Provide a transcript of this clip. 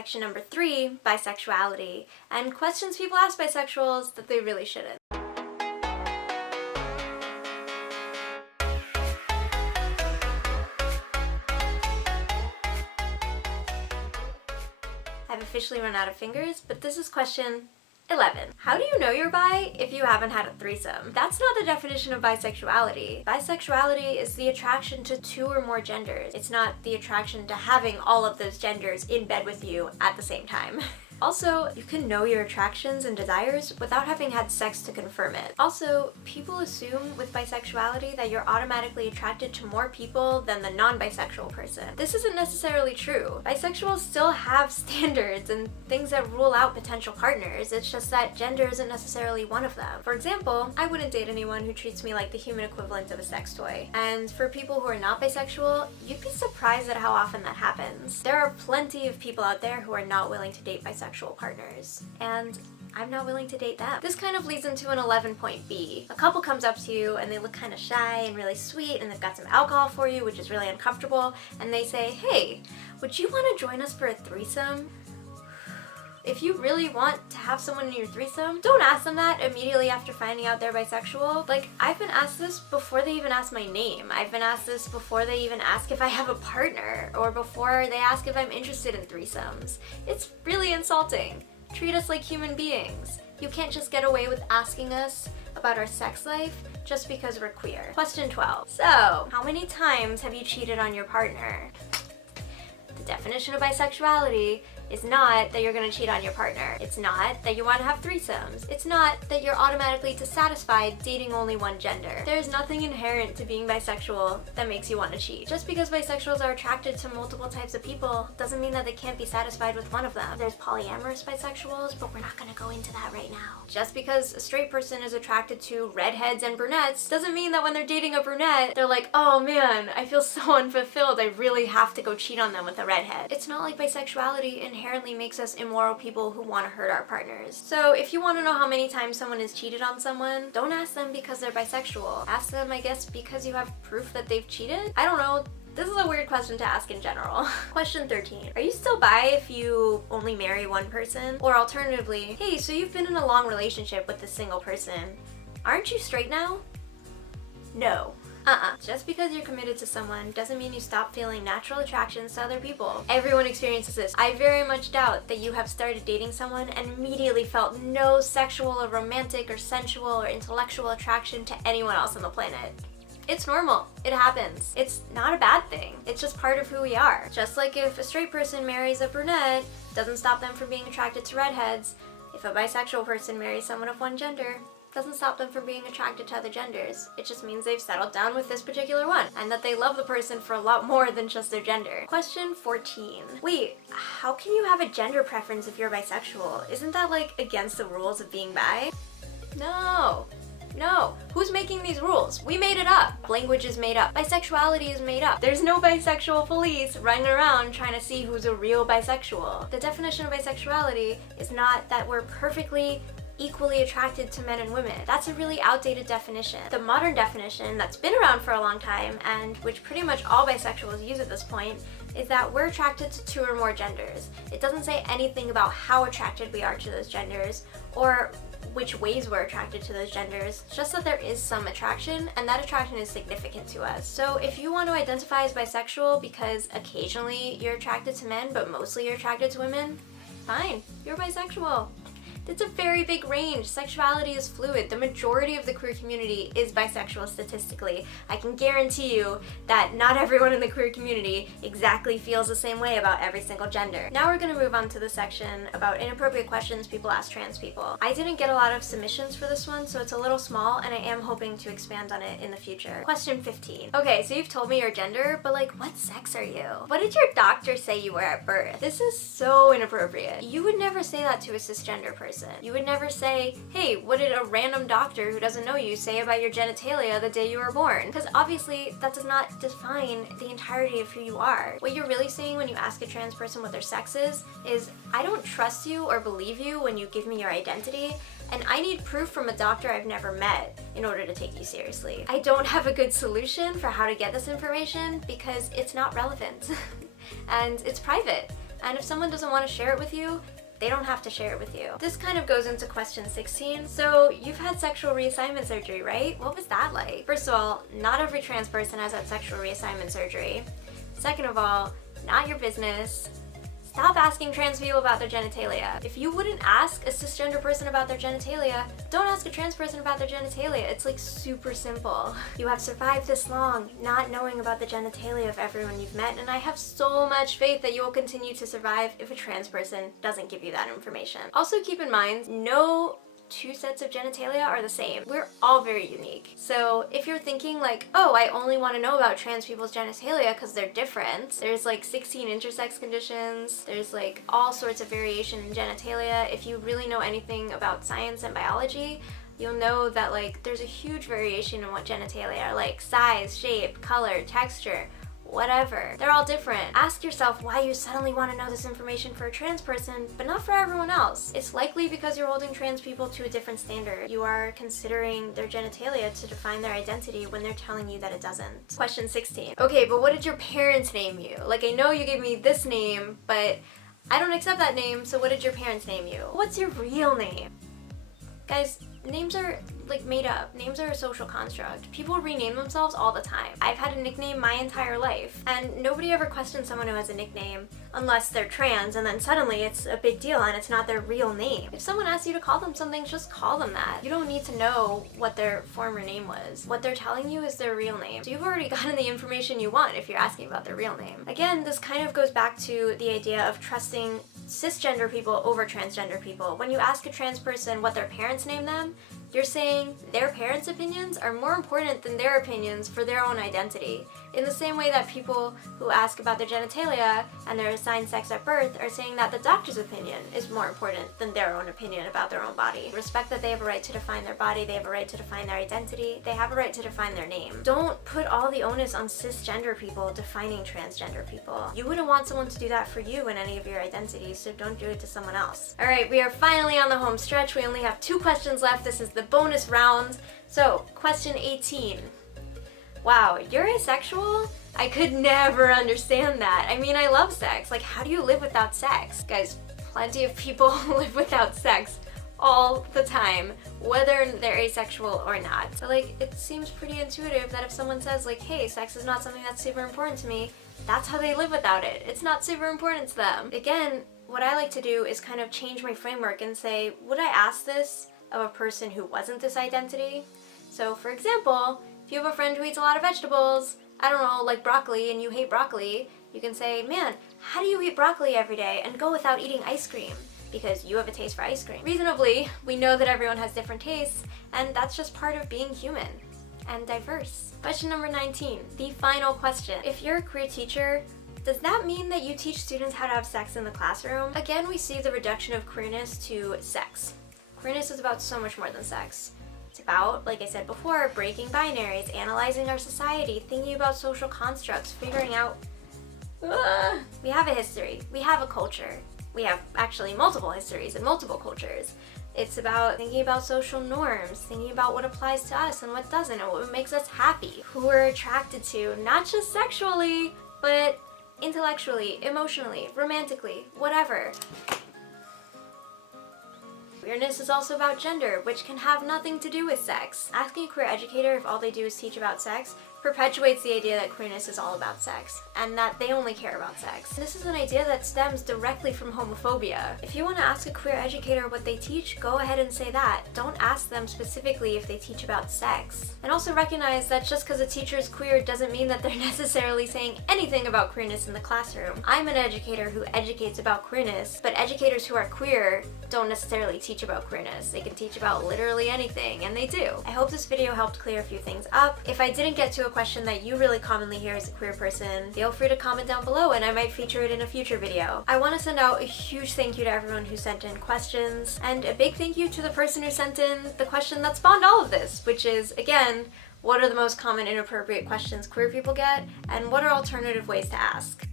section number 3, bisexuality, and questions people ask bisexuals that they really shouldn't. I've officially run out of fingers, but this is question 11. How do you know you're bi if you haven't had a threesome? That's not the definition of bisexuality. Bisexuality is the attraction to 2 or more genders. It's not the attraction to having all of those genders in bed with you at the same time. Also, you can know your attractions and desires without having had sex to confirm it. Also, people assume with bisexuality that you're automatically attracted to more people than the non-bisexual person. This isn't necessarily true. Bisexuals still have standards and things that rule out potential partners. It's just that gender isn't necessarily one of them. For example, I wouldn't date anyone who treats me like the human equivalent of a sex toy. And for people who are not bisexual, you'd be surprised at how often that happens. There are plenty of people out there who are not willing to date bisexual partners, and I'm not willing to date them. This kind of leads into an 11-point B. A couple comes up to you and they look kind of shy and really sweet and they've got some alcohol for you, which is really uncomfortable, and they say, hey, would you want to join us for a threesome? If you really want to have someone in your threesome, don't ask them that immediately after finding out they're bisexual. Like, I've been asked this before they even ask my name. I've been asked this before they even ask if I have a partner, or before they ask if I'm interested in threesomes. It's really insulting. Treat us like human beings. You can't just get away with asking us about our sex life just because we're queer. Question 12. So, how many times have you cheated on your partner? The definition of bisexuality is not that you're gonna cheat on your partner. It's not that you want to have threesomes. It's not that you're automatically dissatisfied dating only one gender. There's nothing inherent to being bisexual that makes you want to cheat. Just because bisexuals are attracted to multiple types of people doesn't mean that they can't be satisfied with one of them. There's polyamorous bisexuals, but we're not gonna go into that right now. Just because a straight person is attracted to redheads and brunettes doesn't mean that when they're dating a brunette, they're like, oh man, I feel so unfulfilled, I really have to go cheat on them with a redhead. It's not like bisexuality inherently makes us immoral people who want to hurt our partners. So if you want to know how many times someone has cheated on someone, don't ask them because they're bisexual. Ask them, I guess, because you have proof that they've cheated? I don't know. This is a weird question to ask in general. Question 13. Are you still bi if you only marry one person? Or alternatively, hey, so you've been in a long relationship with this single person. Aren't you straight now? No. Just because you're committed to someone doesn't mean you stop feeling natural attractions to other people. Everyone experiences this. I very much doubt that you have started dating someone and immediately felt no sexual or romantic or sensual or intellectual attraction to anyone else on the planet. It's normal. It happens. It's not a bad thing. It's just part of who we are. Just like if a straight person marries a brunette, doesn't stop them from being attracted to redheads. If a bisexual person marries someone of one gender, doesn't stop them from being attracted to other genders. It just means they've settled down with this particular one, and that they love the person for a lot more than just their gender. Question 14. Wait, how can you have a gender preference if you're bisexual? Isn't that like against the rules of being bi? No. No. Who's making these rules? We made it up. Language is made up. Bisexuality is made up. There's no bisexual police running around trying to see who's a real bisexual. The definition of bisexuality is not that we're perfectly equally attracted to men and women. That's a really outdated definition. The modern definition that's been around for a long time, and which pretty much all bisexuals use at this point, is that we're attracted to 2 or more genders. It doesn't say anything about how attracted we are to those genders, or which ways we're attracted to those genders. It's just that there is some attraction, and that attraction is significant to us. So if you want to identify as bisexual because occasionally you're attracted to men, but mostly you're attracted to women, fine, you're bisexual. It's a very big range. Sexuality is fluid. The majority of the queer community is bisexual statistically. I can guarantee you that not everyone in the queer community exactly feels the same way about every single gender. Now we're going to move on to the section about inappropriate questions people ask trans people. I didn't get a lot of submissions for this one, so it's a little small, and I am hoping to expand on it in the future. Question 15. Okay, so you've told me your gender, but like, what sex are you? What did your doctor say you were at birth? This is so inappropriate. You would never say that to a cisgender person. You would never say, hey, what did a random doctor who doesn't know you say about your genitalia the day you were born? Because obviously that does not define the entirety of who you are. What you're really saying when you ask a trans person what their sex is I don't trust you or believe you when you give me your identity, and I need proof from a doctor I've never met in order to take you seriously. I don't have a good solution for how to get this information because it's not relevant and it's private. And if someone doesn't want to share it with you, they don't have to share it with you. This kind of goes into question 16. So you've had sexual reassignment surgery, right? What was that like? First of all, not every trans person has had sexual reassignment surgery. Second of all, not your business. Stop asking trans people about their genitalia. If you wouldn't ask a cisgender person about their genitalia, don't ask a trans person about their genitalia. It's like super simple. You have survived this long, not knowing about the genitalia of everyone you've met, and I have so much faith that you will continue to survive if a trans person doesn't give you that information. Also keep in mind, no two sets of genitalia are the same. We're all very unique. So if you're thinking like, oh, I only want to know about trans people's genitalia because they're different, there's like 16 intersex conditions, there's like all sorts of variation in genitalia. If you really know anything about science and biology, you'll know that like there's a huge variation in what genitalia are like: size, shape, color, texture, whatever. They're all different. Ask yourself why you suddenly want to know this information for a trans person, but not for everyone else. It's likely because you're holding trans people to a different standard. You are considering their genitalia to define their identity when they're telling you that it doesn't. Question 16. Okay, but what did your parents name you? Like, I know you gave me this name, but I don't accept that name, so what did your parents name you? What's your real name? Guys, names are like made up. Names are a social construct. People rename themselves all the time. I've had a nickname my entire life, and nobody ever questions someone who has a nickname unless they're trans, and then suddenly it's a big deal and it's not their real name. If someone asks you to call them something, just call them that. You don't need to know what their former name was. What they're telling you is their real name. So you've already gotten the information you want if you're asking about their real name. Again, this kind of goes back to the idea of trusting cisgender people over transgender people. When you ask a trans person what their parents name them, you're saying their parents' opinions are more important than their opinions for their own identity. In the same way that people who ask about their genitalia and their assigned sex at birth are saying that the doctor's opinion is more important than their own opinion about their own body. Respect that they have a right to define their body, they have a right to define their identity, they have a right to define their name. Don't put all the onus on cisgender people defining transgender people. You wouldn't want someone to do that for you in any of your identities, so don't do it to someone else. Alright, we are finally on the home stretch. We only have 2 questions left. This is the bonus round. So, question 18. Wow, you're asexual? I could never understand that. I mean, I love sex. Like, how do you live without sex? Guys, plenty of people live without sex all the time, whether they're asexual or not. So like, it seems pretty intuitive that if someone says like, hey, sex is not something that's super important to me, that's how they live without it. It's not super important to them. Again, what I like to do is kind of change my framework and say, would I ask this of a person who wasn't this identity? So for example, if you have a friend who eats a lot of vegetables, I don't know, like broccoli, and you hate broccoli, you can say, man, how do you eat broccoli every day and go without eating ice cream? Because you have a taste for ice cream. Reasonably, we know that everyone has different tastes, and that's just part of being human and diverse. Question number 19, the final question. If you're a queer teacher, does that mean that you teach students how to have sex in the classroom? Again, we see the reduction of queerness to sex. Queerness is about so much more than sex. It's about, like I said before, breaking binaries, analyzing our society, thinking about social constructs, figuring out... We have a history. We have a culture. We have actually multiple histories and multiple cultures. It's about thinking about social norms, thinking about what applies to us and what doesn't, and what makes us happy, who we're attracted to, not just sexually, but intellectually, emotionally, romantically, whatever. Queerness is also about gender, which can have nothing to do with sex. Asking a queer educator if all they do is teach about sex perpetuates the idea that queerness is all about sex, and that they only care about sex. This is an idea that stems directly from homophobia. If you want to ask a queer educator what they teach, go ahead and say that. Don't ask them specifically if they teach about sex. And also recognize that just because a teacher is queer doesn't mean that they're necessarily saying anything about queerness in the classroom. I'm an educator who educates about queerness, but educators who are queer don't necessarily teach about queerness. They can teach about literally anything, and they do. I hope this video helped clear a few things up. If I didn't get to a question that you really commonly hear as a queer person, feel free to comment down below and I might feature it in a future video. I want to send out a huge thank you to everyone who sent in questions, and a big thank you to the person who sent in the question that spawned all of this, which is, again, what are the most common inappropriate questions queer people get, and what are alternative ways to ask?